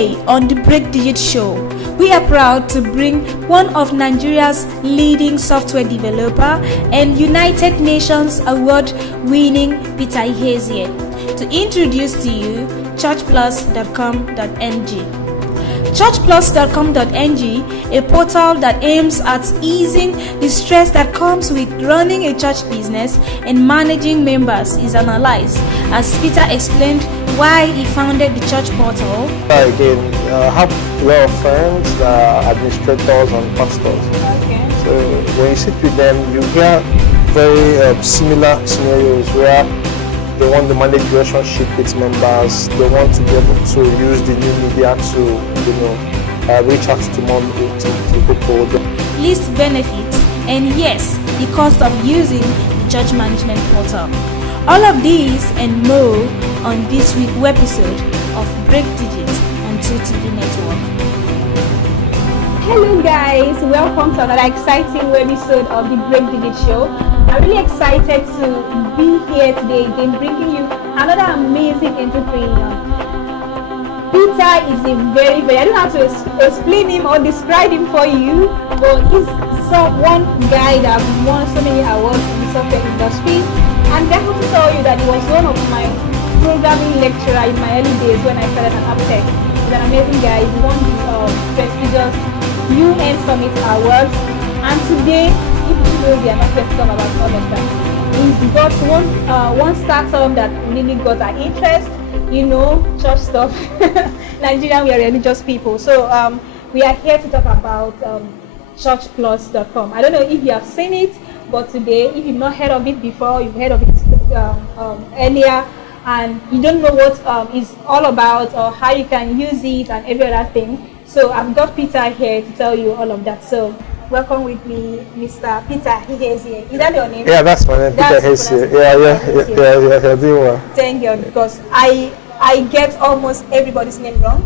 Today on the Break Digit Show, we are proud to bring one of Nigeria's leading software developer and United Nations award-winning Peter Ihesie to introduce to you churchplus.com.ng. Churchplus.com.ng, a portal that aims at easing the stress that comes with running a church business and managing members, is analyzed as Peter explained why he founded the church portal. Again, I have a lot of friends that are administrators and pastors. Okay. So when you sit with them, you hear very similar scenarios where they want to manage relationship with members. They want to be able to use the new media to, reach out to more to people. List benefits and yes, the cost of using the church management portal. All of these and more on this week's episode of Break Digit on 2TV Network. Hello guys, welcome to another exciting episode of the Break Digit Show. I'm really excited to be here today again, bringing you another amazing entrepreneur. Peter is a very, I don't have to explain him or describe him for you, but he's one guy that won so many awards in the software industry. And I have to tell you that he was one of my programming lecturers in my early days when I started at Aptech. He's an amazing guy. He won the prestigious UN Summit Awards. And today, even though we are not going to talk about all of that, he's got one startup that really got our interest, church stuff. Nigeria, we are religious people. So we are here to talk about churchplus.com. I don't know if you have seen it, but today, if you've not heard of it before, you've heard of it earlier, and you don't know what it's all about or how you can use it and every other thing. So I've got Peter here to tell you all of that. So welcome with me, Mr. Peter Ihesie. Is that your name? Yeah, that's my name, Peter Ihesie. Yeah, doing well. Thank you, because I get almost everybody's name wrong.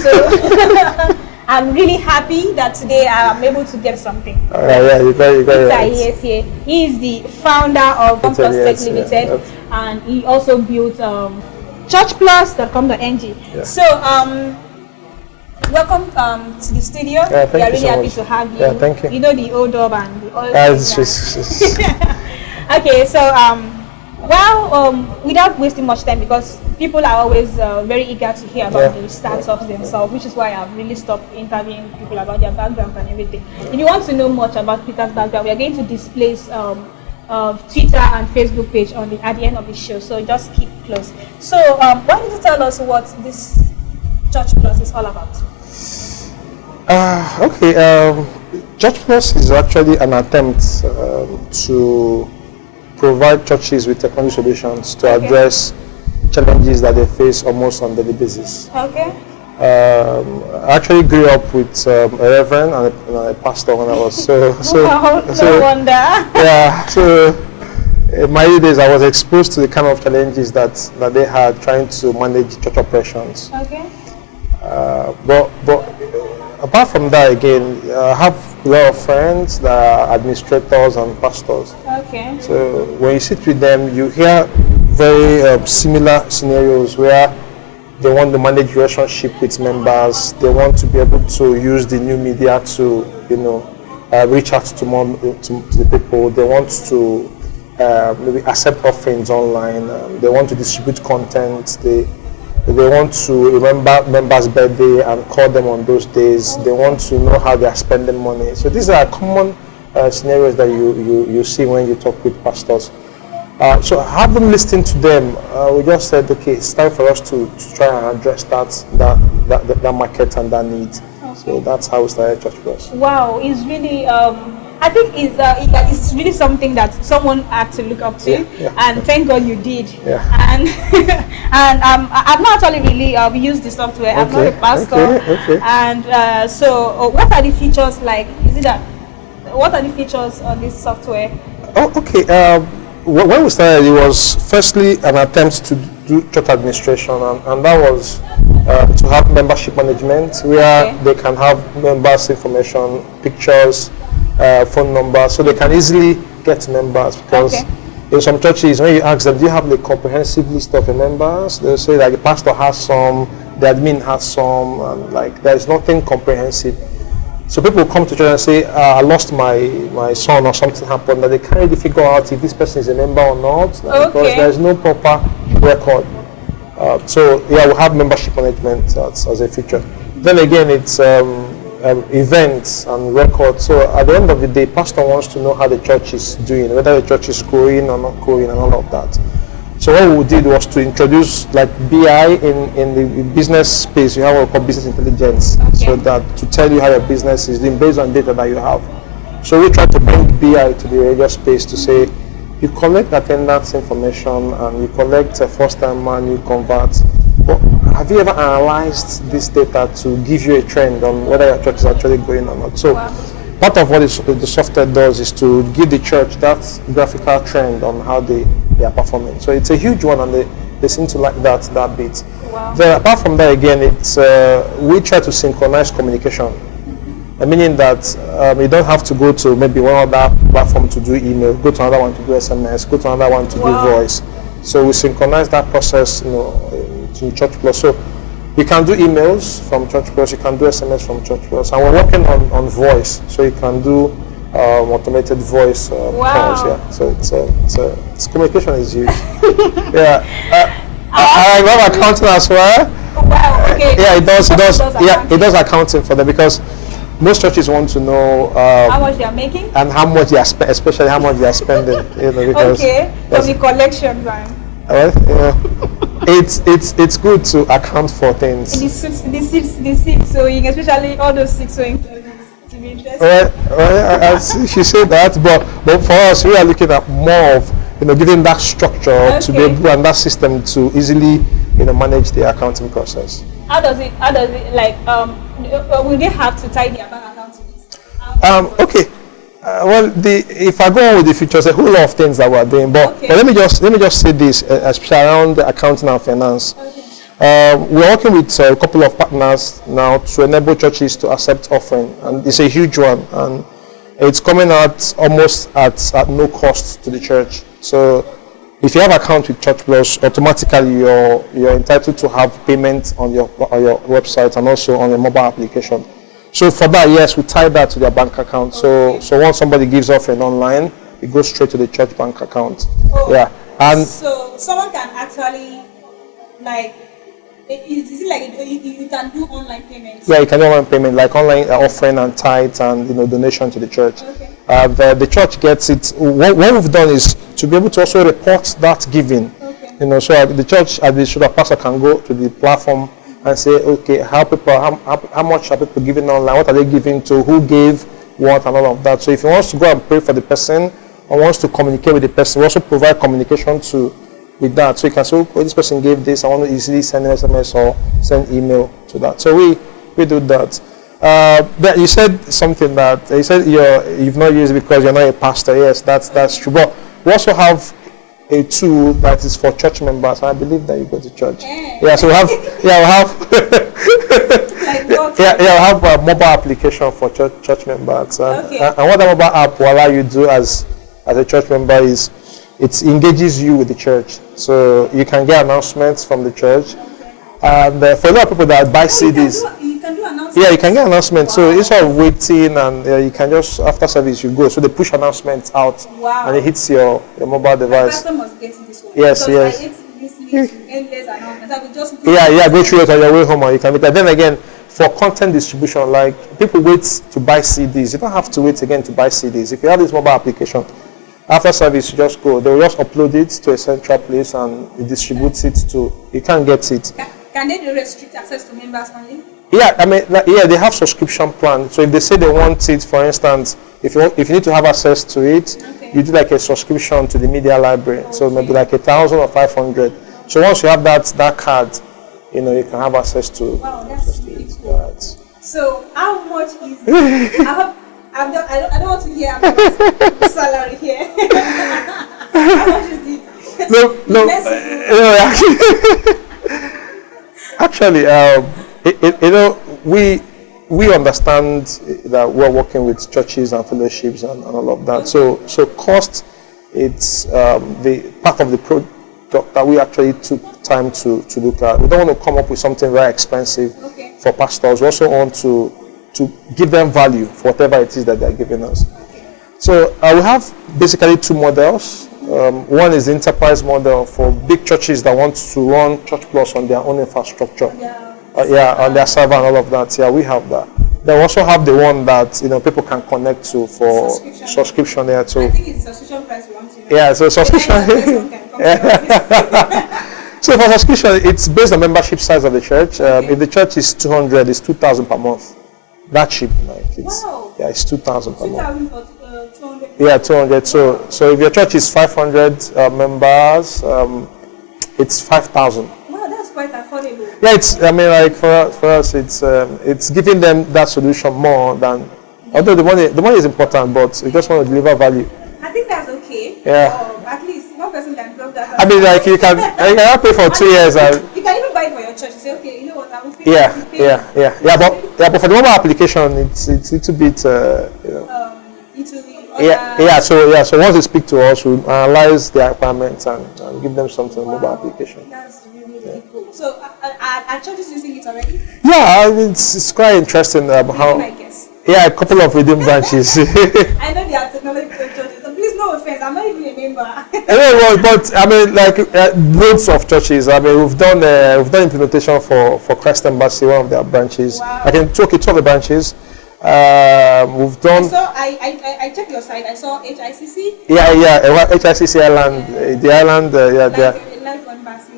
So I'm really happy that today I'm able to get something. You got it. Peter Ihesie. He is the founder of OnePlus Tech Limited, and he also built churchplus.com.ng. Yeah. So welcome to the studio. Yeah, we are really so happy much. to have you. Yeah, thank you. You know the old dog and the old Okay, so without wasting much time, because people are always very eager to hear about the startups themselves, which is why I've really stopped interviewing people about their background and everything. If you want to know much about Peter's background, we are going to display Twitter and Facebook page at the end of the show, so just keep close. So why don't you tell us what this Church Plus is all about? Church Plus is actually an attempt to provide churches with technology solutions to address challenges that they face almost on a daily basis. Okay. I actually grew up with a reverend and a pastor when I was no wonder. Yeah, so in my early days I was exposed to the kind of challenges that they had trying to manage church operations. Okay. But apart from that, again, I have a lot of friends that are administrators and pastors. Okay. So when you sit with them, you hear very similar scenarios where they want to manage relationship with members. They want to be able to use the new media to, reach out to more to the people. They want to maybe accept offerings online. They want to distribute content. They want to remember members' birthday and call them on those days. They want to know how they are spending money. So these are common scenarios that you see when you talk with pastors. So having listened to them, we just said, okay, it's time for us to try and address that market and that need. Okay. So that's how we started Church Plus. Wow, it's really I think it's really something that someone had to look up to, and thank God you did. Yeah. And I've not actually really used the software. I'm not a pastor. Okay. And so, what are the features like? What are the features on this software? Oh, okay. When we started, it was firstly an attempt to do church administration, and that was to have membership management where they can have members' information, pictures, phone numbers, so they can easily get members. Because in some churches, when you ask them, do you have the comprehensive list of your members? They'll say that the pastor has some, the admin has some, and like there's nothing comprehensive. So people come to church and say, I lost my son or something happened, that they can't really figure out if this person is a member or not, because there's no proper record. So yeah, we have membership management as a feature. Then again, it's events and records. So at the end of the day, pastor wants to know how the church is doing, whether the church is growing or not growing, and all of that. So what we did was to introduce like BI in the business space. You have what we call business intelligence, so that to tell you how your business is doing based on data that you have. So we try to bring BI to the radio space to say, you collect attendance information and you collect a first-time man, you convert. But have you ever analyzed this data to give you a trend on whether your church is actually going or not? So part of what the software does is to give the church that graphical trend on how they are performing. So it's a huge one, and they seem to like that bit. Then apart from that, again, it's we try to synchronize communication. Meaning that you don't have to go to maybe one other platform to do email, go to another one to do SMS, go to another one to do voice. So we synchronize that process, to Church Plus. So you can do emails from Church Plus, you can do SMS from Church Plus, and we're working on voice, so you can do automated voice calls. Yeah, so it's communication is huge. Yeah, I love accounting as well. Wow. Okay. Yeah, it does. Yeah, it does accounting for them, because most churches want to know how much they are making and how much they are especially how much they are spending. Because from the collection line. It's good to account for things. The seats sewing, especially all those seats sewing. To be interesting. She said that, but for us, we are looking at more of giving that structure to be able, and that system to easily manage the accounting process. How does it like will they have to tie their bank account to it? Okay. Well, if I go on with the features, a whole lot of things that we're doing, but let me just say this, especially around the accounting and finance. We're working with a couple of partners now to enable churches to accept offering, and it's a huge one, and it's coming out almost at no cost to the church. So if you have an account with Church Plus, automatically you're entitled to have payment on your website and also on your mobile application. So for that, yes, we tie that to their bank account. So once somebody gives offering online, it goes straight to the church bank account. And so someone can actually is it like you can do online payments? Yeah, you can do online payment, like online offering and tithe and donation to the church. The church gets it. What we've done is to be able to also report that giving. So the church administrator pastor can go to the platform and say, okay, how much are people giving online? What are they giving to? Who gave what and all of that? So if he wants to go and pray for the person or wants to communicate with the person, we also provide communication with that. So you can say, oh, this person gave this, I want to easily send an SMS or send email to that. So we do that. But you said something that, you said you've not used it because you're not a pastor. Yes, that's true. But we also have a tool that is for church members. I believe that you go to church. Yeah, so we have we have a mobile application for church members. And what the mobile app will allow you to do as a church member is it engages you with the church. So you can get announcements from the church. And for a lot of people that buy CDs, you can do announcements. Yeah, you can get announcements. So instead of waiting and you can just, after service, you go. So they push announcements out and it hits your mobile device. The person must get this one. Yes. I hate listening to endless announcements. I will just go through it on your way home, or you can. But then again, for content distribution, like people wait to buy CDs. You don't have to wait again to buy CDs. If you have this mobile application, after service, you just go. They will just upload it to a central place and it distributes it to. You can't get it. Can they do restrict access to members only? Yeah, I mean, they have subscription plan. So if they say they want it, for instance, if you need to have access to it, you do like a subscription to the media library. So maybe like 1,000 or 500. So once you have that card, you can have access to. Wow, that's really cool. Right. So how much is? I don't want to hear about the salary here. How much is it? No. Actually, we understand that we're working with churches and fellowships and all of that. So cost, it's the part of the that we actually took time to look at. We don't want to come up with something very expensive for pastors. We also want to give them value for whatever it is that they're giving us. So we have basically two models. One is the enterprise model for big churches that want to run Church Plus on their own infrastructure. On their server and all of that. Yeah, we have that. They also have the one that people can connect to for subscription there too. I think it's subscription price we want to know. Yeah, so subscription. So for subscription, it's based on membership size of the church. If the church is 200, it's 2,000 per month. That cheap, it's 2,000 per month. 2,000 for 200. Yeah, 200. So if your church is 500 members, it's 5,000. Wow, that's quite affordable. Yeah, for us, it's giving them that solution more than. Although the money is important, but we just want to deliver value. I think that's okay. Yeah. At least one person can drop that. You can pay for 2 years. You can even buy it for your church. You say, okay, you know what, I will pay. Yeah. But for the mobile application, it's a little bit. So once they speak to us, we analyze their requirements and give them something on the mobile application. That's really cool. So are churches using it already? Yeah, it's quite interesting how. I guess. Yeah, a couple of Redeem branches. I know they are technological churches. So please, no offense, I'm not even a member. But loads of churches. We've done implementation for Christ Embassy, one of their branches. Wow. I can talk two of the branches. We've done. I checked your site. I saw HICC. HICC Island, the island. Life Embassy.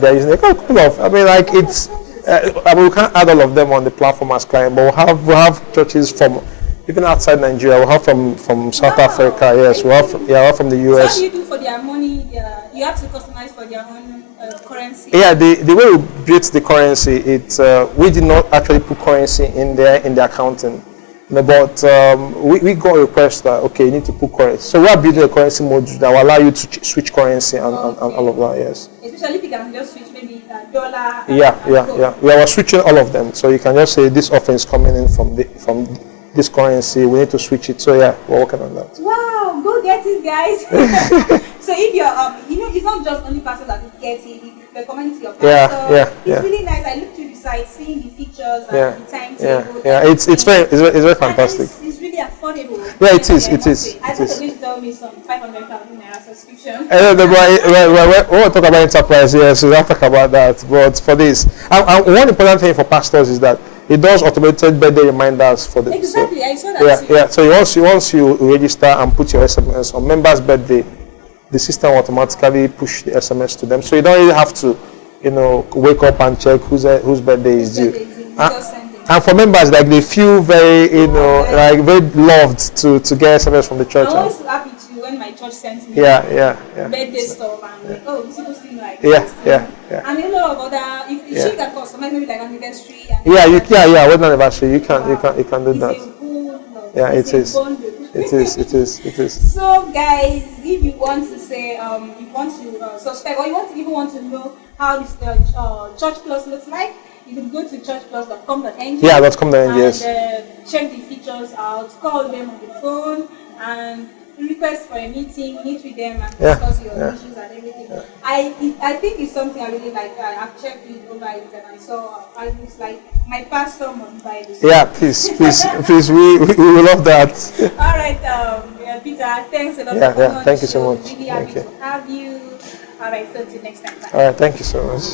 They're using a couple of. It's. We can't add all of them on the platform as client, but we have churches from even outside Nigeria. We have from South Africa. Yes, we have from the US. So how do you do for their money? You have to customize for their own currency. Yeah, the way we built the currency, we did not actually put currency in the accounting, but we got a request that you need to put currency. So we are building a currency module that will allow you to switch currency and all of that. Yes. Especially if you can just switch maybe dollar. Yeah. We're switching all of them. So you can just say this offer is coming in from this currency. We need to switch it. So yeah, we're working on that. Wow, go get it, guys. So if you're it's not just only pastors that get it. The community of pastors. It's really nice. I looked through the site, seeing the features and the timetable. It's very fantastic. It's really affordable. Yeah, it is. I thought you were going to tell me some 500,000 naira subscription. We want to talk about enterprise, yes, we'll talk about that. But for this, and one important thing for pastors is that it does automated birthday reminders for the. Exactly, I saw that. Yeah. So once you register and put your SMS on member's birthday, the system will automatically push the SMS to them. So you don't really have to, wake up and check whose birthday is due. And for members, they feel very, very loved to get SMS from the church. I was happy too when my church sent me birthday stuff and this people seem like yeah. And a lot of other, if you can customize maybe like anniversary. Wedding anniversary, you can do that. It is. So guys, if you want to say, you want to subscribe, or you want to know how this Church Plus looks like, you can go to churchplus.com.ng. Yeah, .com.ng, yes. And check the features out, call them on the phone, and request for a meeting, meet with them, and discuss your issues and everything. I think it's something I really like. I've checked it over it, and I saw I was like my pastor modified this. Yeah, please, we love that. All right, Peter, thanks a lot for coming on. Thank you so much. Really happy to have you. All right, so till next time. Bye. All right, thank you so much.